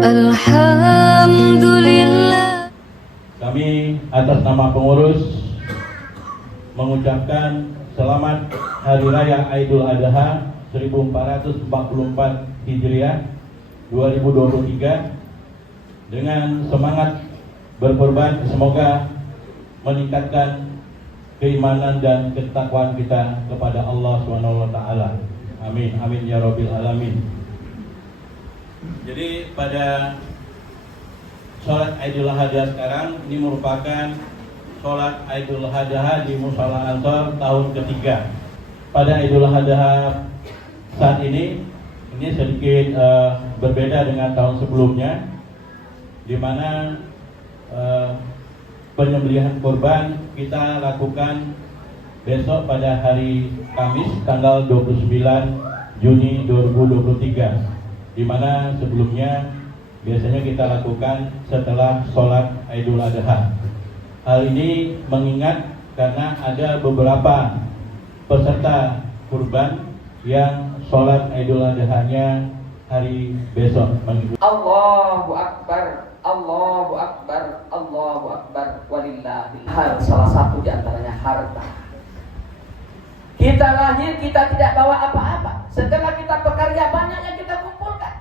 Alhamdulillah. Kami atas nama pengurus mengucapkan selamat Hari Raya Idul Adha 1444 Hijriah 2023 dengan semangat berkorban. Semoga meningkatkan keimanan dan ketakwaan kita kepada Allah SWT. Amin, amin ya Rabbil Alamin. Jadi pada sholat Idul Adha sekarang ini merupakan sholat Idul Adha di Mushola Ansor tahun ketiga. Pada Idul Adha saat ini sedikit berbeda dengan tahun sebelumnya, di mana penyembelihan kurban kita lakukan besok pada hari Kamis tanggal 29 Juni 2023. Di mana sebelumnya biasanya kita lakukan setelah sholat Idul Adha. Hal ini mengingat karena ada beberapa peserta kurban yang sholat Idul Adha-nya hari besok. Allahu Akbar, Allahu Akbar, Allahu Akbar, walillahil hamd. Salah satu di antaranya harta. Kita lahir, kita tidak bawa apa-apa. Setelah kita bekerja, banyak yang kita kumpulkan.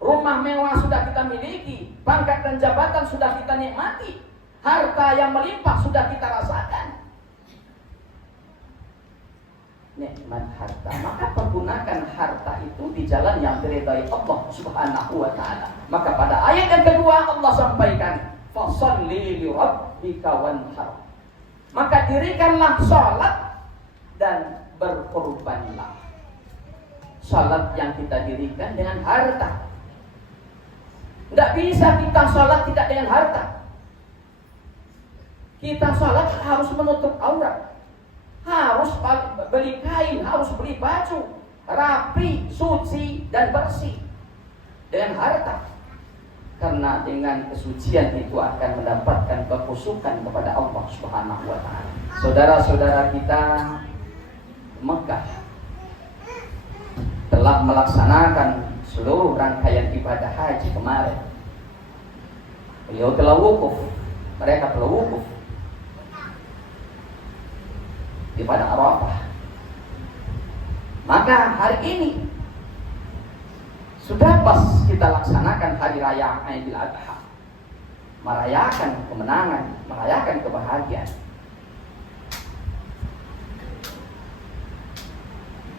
Rumah mewah sudah kita miliki, pangkat dan jabatan sudah kita nikmati, harta yang melimpah sudah kita rasakan. Nikmat harta, maka pergunakan harta itu di jalan yang diridhai Allah Subhanahu wa ta'ala. Maka pada ayat yang kedua Allah sampaikan, fasholli li rabbika wanhar. Maka dirikanlah salat dan berkorbanlah. Salat yang kita dirikan dengan harta. Tidak bisa kita salat tidak dengan harta. Kita salat harus menutup aurat, harus beli kain, harus beli baju rapi, suci dan bersih dengan harta. Karena dengan kesucian itu akan mendapatkan kekhusyukan kepada Allah Subhanahu wa ta'ala. Saudara-saudara kita Mekah telah melaksanakan seluruh rangkaian ibadah haji kemarin. Beliau telah wukuf, mereka telah wukuf di padang Arafah. Maka hari ini sudah pas kita laksanakan hari raya Idul Adha, merayakan kemenangan, merayakan kebahagiaan.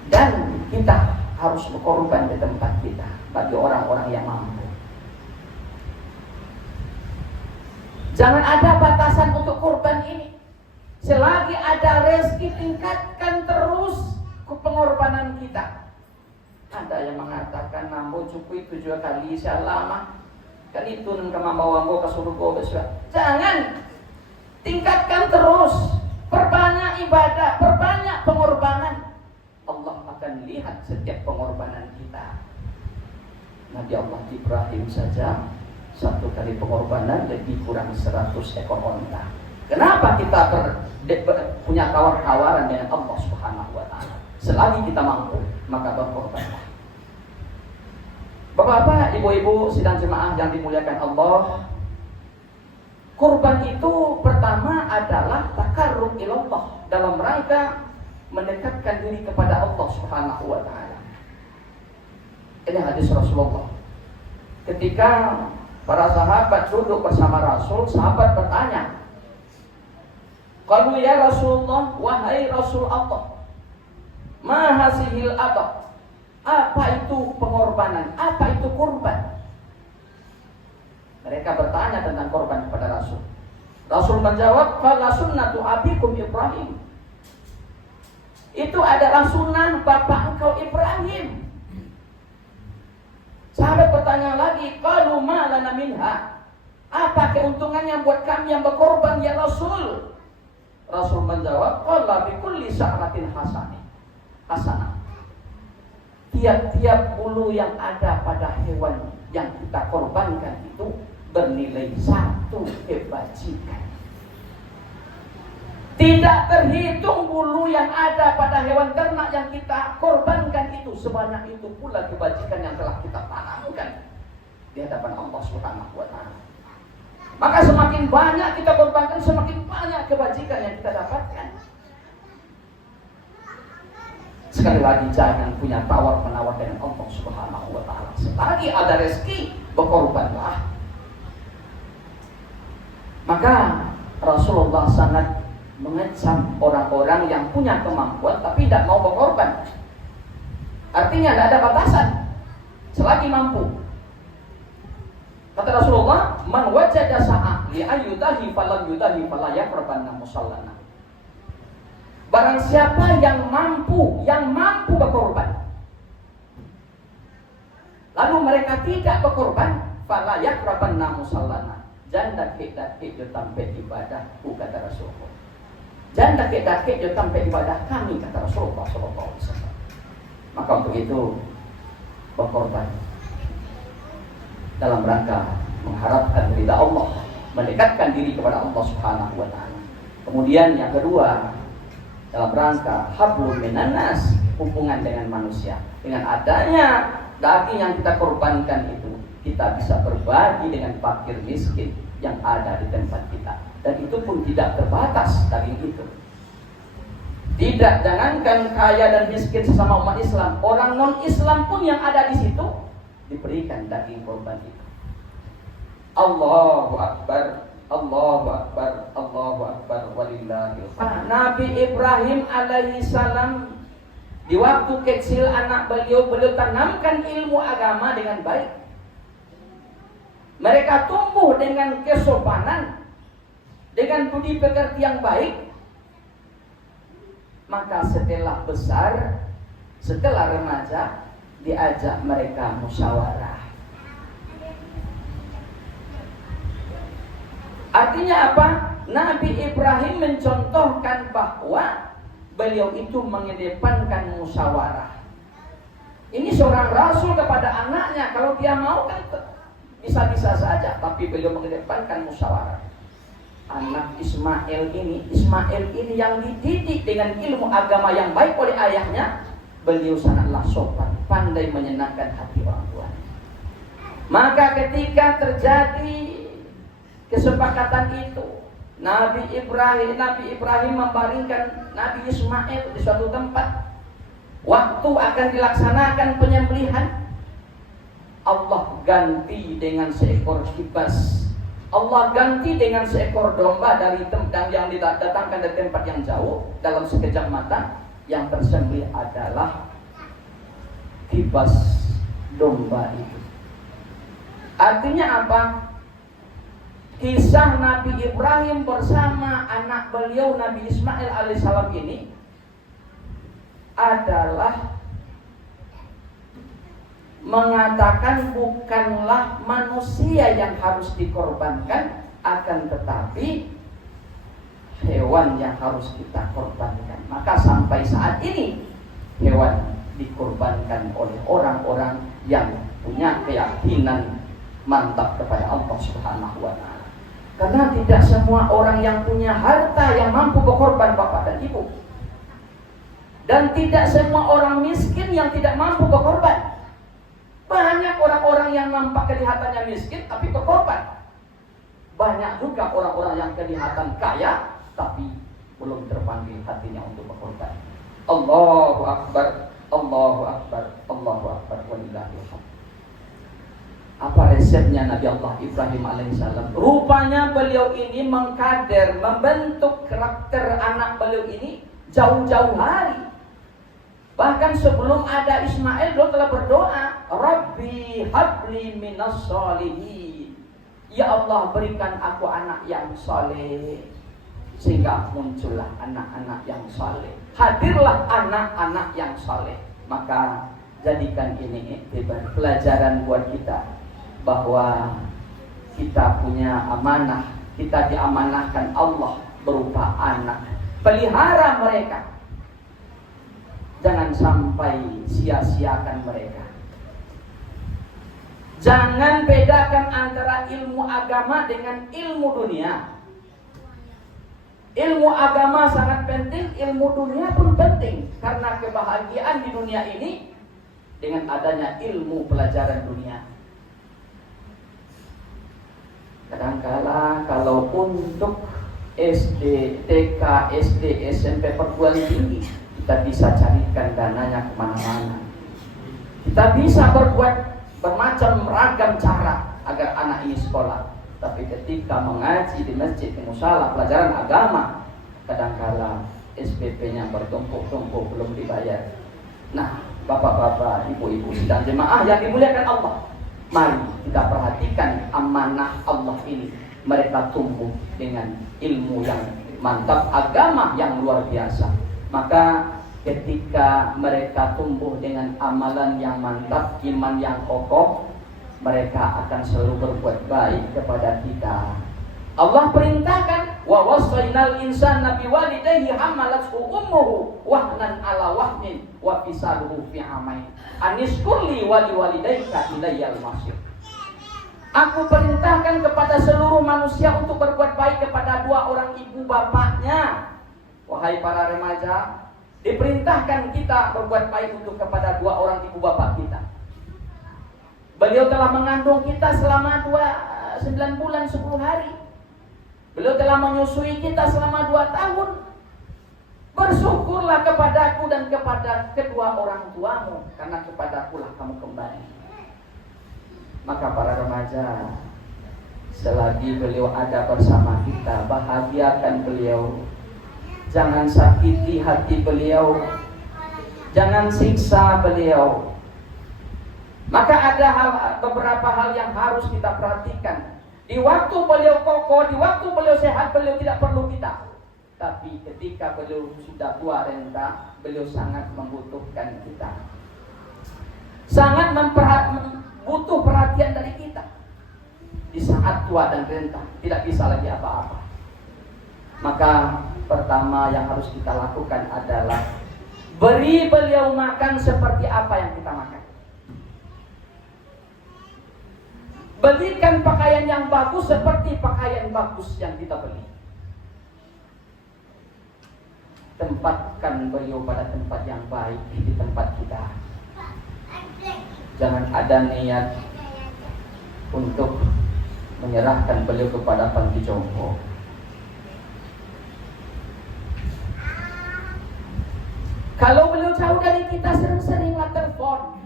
Dan kita harus berkorban di tempat kita bagi orang-orang yang mampu. Jangan ada batasan untuk korban ini. Selagi ada rezeki, tingkatkan terus pengorbanan kita. Ada yang mengatakan nambo cukup 7 kali selama kan itu kemampuanmu ke surga besok. Jangan, tingkatkan terus, perbanyak ibadah, perbanyak pengorbanan. Allah akan lihat setiap pengorbanan kita. Nabi Allah Ibrahim saja 1 kali pengorbanan lebih kurang 100 ekor onta. Kenapa kita punya tawar-tawaran dengan Allah Subhanahu wa ta'ala? Selagi kita mampu, maka berkorbanlah. Bapak-bapak, ibu-ibu, sidang jemaah yang dimuliakan Allah, kurban itu pertama adalah takarrub ilallah, dalam rangka mendekatkan diri kepada Allah Subhanahu wa ta'ala. Ini hadis Rasulullah. Ketika para sahabat duduk bersama Rasul, sahabat bertanya, qalu ya Rasulullah, wahai Rasul Allah, ma hasihil adha? Apa itu pengorbanan? Apa itu kurban? Mereka bertanya tentang korban kepada Rasul. Rasul menjawab, qala sunnatu abikum Ibrahim. Itu adalah sunnah bapak engkau Ibrahim. Sahabat bertanya lagi, qalu ma lana minha? Apa keuntungannya buat kami yang berkorban ya Rasul? Rasul menjawab, qala bi kulli sya'ratin hasanah. Tiap-tiap bulu yang ada pada hewan yang kita korbankan itu bernilai 1 kebajikan. Tidak terhitung bulu yang ada pada hewan ternak yang kita korbankan itu, sebanyak itu pula kebajikan yang telah kita tanamkan. di hadapan Allah Subhanahu wa taala. Maka semakin banyak kita korbankan, semakin banyak kebajikan yang kita dapatkan. Sekali lagi, jangan punya tawar-menawar dengan Allah Subhanahu wa taala. Selagi ada rezeki, berkorbanlah. Maka Rasulullah sangat mengecam orang-orang yang punya kemampuan tapi tidak mau berkorban. Artinya tidak ada batasan selagi mampu. Kata Rasulullah, "Man wajada sa'a li ayyudahi falam yudahi fala yaqrabanna musallana." Barang siapa yang mampu berkorban, lalu mereka tidak berkorban, fala yaqrabanna musallana. Jangan dak-dak jo tampe ibadah, kata Rasulullah. Jangan dak-dak jo tampe ibadah kami, kata Rasulullah sallallahu alaihi wasallam. Maka untuk itu berkorban dalam rangka mengharapkan ridha Allah, mendekatkan diri kepada Allah Subhanahu wa taala. Kemudian yang kedua, dalam rangka hablum minan nas, hubungan dengan manusia. Dengan adanya daging yang kita korbankan itu, kita bisa berbagi dengan fakir miskin yang ada di tempat kita. Dan itu pun tidak terbatas daging itu. Tidak, jangankan kaya dan miskin sesama umat Islam, orang non-Islam pun yang ada di situ diberikan daging korban itu. Allahu Akbar, Allahu Akbar, Allahu Akbar, walillahil hamd. Nabi Ibrahim alaihi salam di waktu kecil anak beliau tanamkan ilmu agama dengan baik. Mereka tumbuh dengan kesopanan, dengan budi pekerti yang baik. Maka setelah besar, setelah remaja, diajak mereka musyawarah. Artinya apa? Nabi Ibrahim mencontohkan bahwa beliau itu mengedepankan musyawarah. Ini seorang rasul kepada anaknya, kalau dia mau kan bisa-bisa saja, tapi beliau mengedepankan musyawarah. Anak Ismail ini yang dididik dengan ilmu agama yang baik oleh ayahnya, beliau sangatlah sopan, pandai menyenangkan hati orang tuanya. Maka ketika terjadi kesepakatan itu, Nabi Ibrahim membaringkan Nabi Ismail di suatu tempat. Waktu akan dilaksanakan penyembelihan, Allah ganti dengan seekor kibas. Allah ganti dengan seekor domba dari tempat yang didatangkan dari tempat yang jauh. Dalam sekejap mata yang tersembelih adalah kibas domba itu. Artinya apa? Kisah Nabi Ibrahim bersama anak beliau Nabi Ismail alaihissalam ini adalah mengatakan bukanlah manusia yang harus dikorbankan, akan tetapi hewan yang harus kita korbankan. Maka sampai saat ini hewan dikorbankan oleh orang-orang yang punya keyakinan mantap kepada Allah Subhanahu wa taala. Karena tidak semua orang yang punya harta yang mampu berkorban bapak dan ibu. Dan tidak semua orang miskin yang tidak mampu berkorban. Banyak orang-orang yang nampak kelihatannya miskin tapi berkorban. Banyak juga orang-orang yang kelihatan kaya tapi belum terpanggil hatinya untuk berkorban. Allahu Akbar, Allahu Akbar, Allahu Akbar, walillahil hamd. Apa resepnya Nabi Allah Ibrahim alaihissalam? Rupanya beliau ini mengkader, membentuk karakter anak beliau ini jauh-jauh hari. Bahkan sebelum ada Ismail, beliau telah berdoa, Rabbi habli minas sholihin. Ya Allah, berikan aku anak yang saleh. Sehingga muncullah anak-anak yang saleh. Hadirlah anak-anak yang saleh. Maka jadikan ini pelajaran buat kita, bahwa kita punya amanah, kita diamanahkan Allah berupa anak. Pelihara mereka, jangan sampai sia-siakan mereka. Jangan bedakan antara ilmu agama dengan ilmu dunia. Ilmu agama sangat penting, ilmu dunia pun penting, karena kebahagiaan di dunia ini dengan adanya ilmu pelajaran dunia. kadangkala kalau untuk SD, TK, SD, SMP, perguruan tinggi kita bisa carikan dananya kemana-mana. Kita bisa berbuat bermacam ragam cara agar anak ini sekolah. Tapi ketika mengaji di masjid, di musala, pelajaran agama, kadangkala SPP-nya bertumpuk-tumpuk belum dibayar. Nah, bapak-bapak, ibu-ibu sidang jemaah yang dimuliakan Allah, mari kita perhatikan amanah Allah ini. Mereka tumbuh dengan ilmu yang mantap, agama yang luar biasa. Maka ketika mereka tumbuh dengan amalan yang mantap, iman yang kokoh, mereka akan selalu berbuat baik kepada kita. Allah perintahkan, wa wasainal insana biwalidayhi hamalathu ummuhu wahnan ala wahnin wa fisaluhu fi amain anishkurli wa liwalidayka ilayyal masir. Aku perintahkan kepada seluruh manusia untuk berbuat baik kepada dua orang ibu bapaknya. Wahai para remaja, diperintahkan kita berbuat baik untuk kepada dua orang ibu bapak kita. Beliau telah mengandung kita selama 9 bulan 10 hari. Beliau telah menyusui kita selama 2 tahun. Bersyukurlah kepadaku dan kepada kedua orang tuamu, karena kepadakulah kamu kembali. Maka para remaja, selagi beliau ada bersama kita, bahagiakan beliau. Jangan sakiti hati beliau, jangan siksa beliau. Maka ada beberapa hal yang harus kita perhatikan. Di waktu beliau kokoh, di waktu beliau sehat, beliau tidak perlu kita. Tapi ketika beliau sudah tua renta, beliau sangat membutuhkan kita. Sangat butuh perhatian dari kita. Di saat tua dan renta, tidak bisa lagi apa-apa. Maka pertama yang harus kita lakukan adalah beri beliau makan seperti apa yang kita makan. Belikan pakaian yang bagus seperti pakaian bagus yang kita beli. Tempatkan beliau pada tempat yang baik di tempat kita. Jangan ada niat untuk menyerahkan beliau kepada panti jompo. Kalau beliau jauh dari kita, sering-seringlah telepon.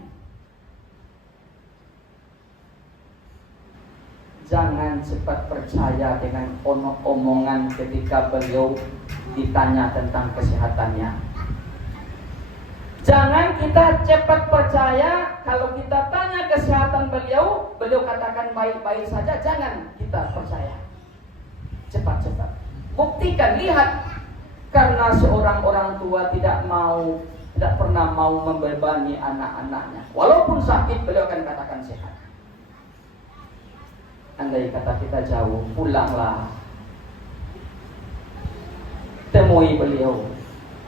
Jangan cepat percaya dengan omongan ketika beliau ditanya tentang kesehatannya. Jangan kita cepat percaya kalau kita tanya kesehatan beliau, beliau katakan baik-baik saja. Jangan kita percaya. Cepat-cepat buktikan, lihat. Karena seorang orang tua tidak pernah mau membebani anak-anaknya. Walaupun sakit, beliau akan katakan sehat. Andai kata kita jauh, pulanglah, temui beliau,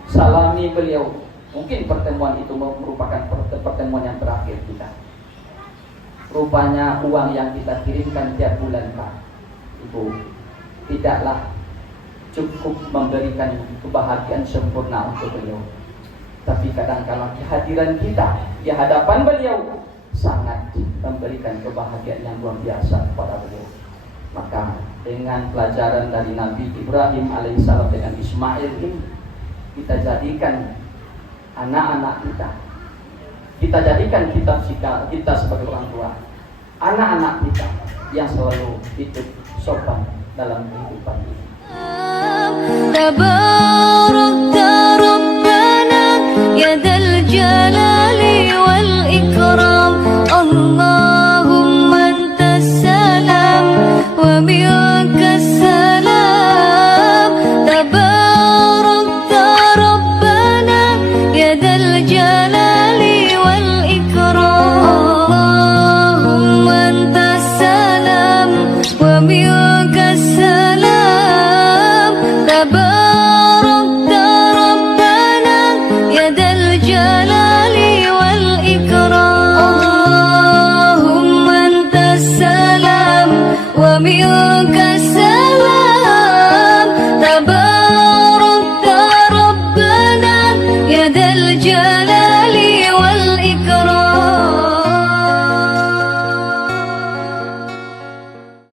salami beliau. Mungkin pertemuan itu merupakan pertemuan yang terakhir kita. Rupanya uang yang kita kirimkan tiap bulan, Pak, Ibu, tidaklah cukup memberikan kebahagiaan sempurna untuk beliau. Tapi kadang-kadang kehadiran kita di hadapan beliau sangat memberikan kebahagiaan yang luar biasa kepada beliau. Maka dengan pelajaran dari Nabi Ibrahim alaihissalam dengan Ismail ini, kita jadikan anak-anak kita jadikan kita sebagai orang tua, anak-anak kita yang selalu hidup sopan dalam kehidupan ini. Tabarakta Rabbana ya dzal jalali wal ikram. Allahumma antas salam wa minkas salam. Tabarakta Rabbana ya dzal jalali wal ikram. Allahumma antas salam wa minkas salam. Tabarakta Rabbana ya dzal jalali wal ikram. Allahumma antas salam wa minkas